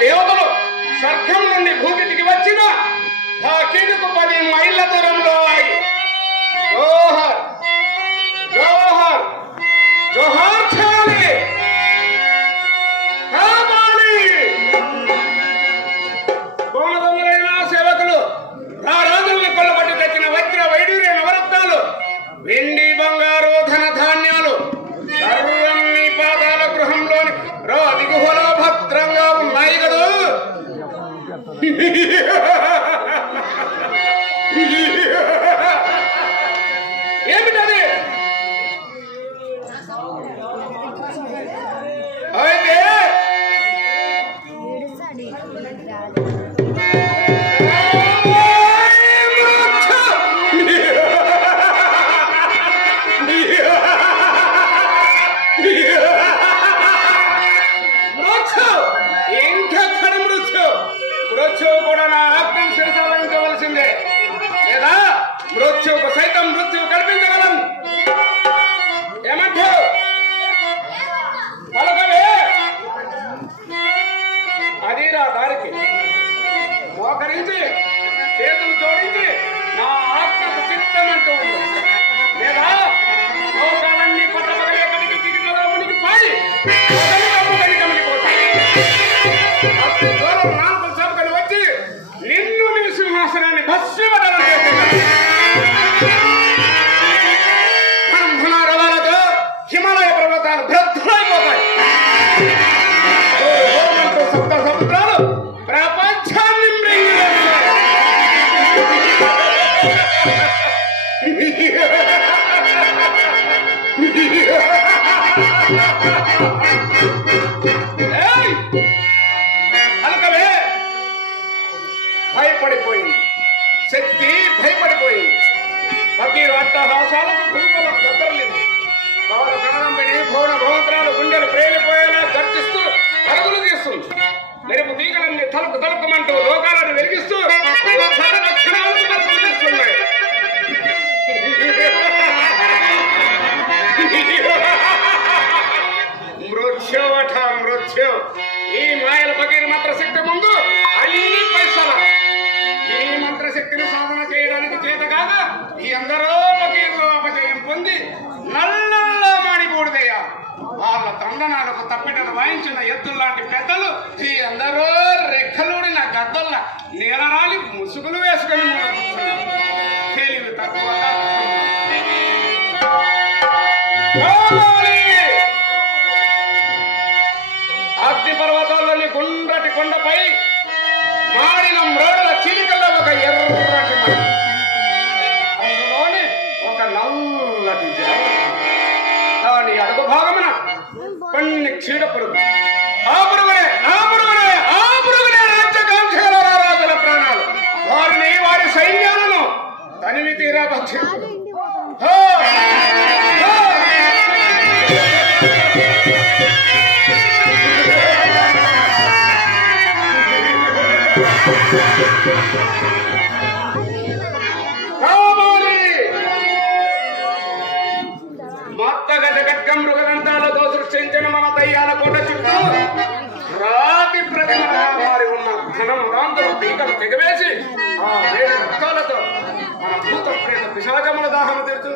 దేవతలు స్వర్గం నుండి భూమికి వచ్చిన ఫకీరుకు 10 మైళ్ళ దూరంలో ఆగి జోహర్ జోహర్ జోహర్ చాలి కావాలి కోనదొంగలైన సేవకులు రారాజుల్ని కొల్లబట్టి తెచ్చిన వజ్ర వైడూర్య నవరత్నాలు వెండి బంగారు ధన ధాన్యాలు సర్వం నీ పాదాల గృహంలోని రాతి గుహలో భద్రంగా ఉన్నాయి కదా. ఏమిటది? అయితే మృత్యువుకు సైతం మృత్యువు కల్పించగలం. ఏమంటావు? పలకవే. అదిరా దారికి మోకరించి చేతులు జోడించి నా ఆత్మకు చిత్తమంటూ ఉంది. లేదా లోకాలన్నీ పట్టపగలే కడిగి చిగిటలో మునిగిపోయి కమిలిపోతాయి. నాలుగు సభకలు వచ్చి నిన్ను నీ సింహాసనాన్ని భస్మపడడం చేసేది. హిమాలయ పర్వతాలు భద్రైపోతాయి. సప్త సముద్రాలు ప్రపంచాన్ని అలకవే. భయపడిపోయింది శక్తి, భయపడిపోయింది. ఫకీరు అట్టహాసాలకు భూపలం దద్దరలేదు. భవన కణంబిని భవన భవంతరాలు గుండెలు ప్రేమిపోయేలా గర్జిస్తూ పరుగులు తీస్తుంది. మెరుపు తీగలన్నీ తలుపు తలుపుమంటూ లోకాలను వెలిగిస్తూ లక్షణాలు మృత్యువట మృత్యు. ఈ మాయల ఫకీరు మంత్రశక్తి ముందు అన్ని పైసల. ఈ మంత్రశక్తిని సాధన చేయడానికి చేత కాగా ఈ అందరూ ఫకీరులో అపజయం పొంది నల్లల్లో మాడిపోడుదయ్యారు. వాళ్ళ తండనాలకు తప్పిటలు వాయించిన ఎద్దుల్లాంటి పెద్దలు ఈ అందరూ రెక్కలుడిన గద్దల్లా నీలరాలి ముసుగులు వేసుకుని తెలివి తక్కువ. అగ్ని పర్వతాల్లోని గుండ్రటి కొండపై మాడిన మ్రోడల చిలికల్లో ఒక ఎర్రటి మడి, అందులోని ఒక నల్లటి జాతి. దాని అడుగు భాగమున కొన్ని క్షీడ పురుగు. ఆ పురుగునే ఆ పురుగునే ఆ పురుగునే మత్తగజ ఖడ్గం మృగదంతాలతో సృష్టించిన మన దయ్యాల కోట చుట్టూ రాతి ప్రతిమగా మారి ఉన్న ఘనమురాంతులు పీకలు తెగవేసి ఆ వేడి రక్తాలతో మన భూత ప్రేత పిశాచముల దాహము తీర్చు.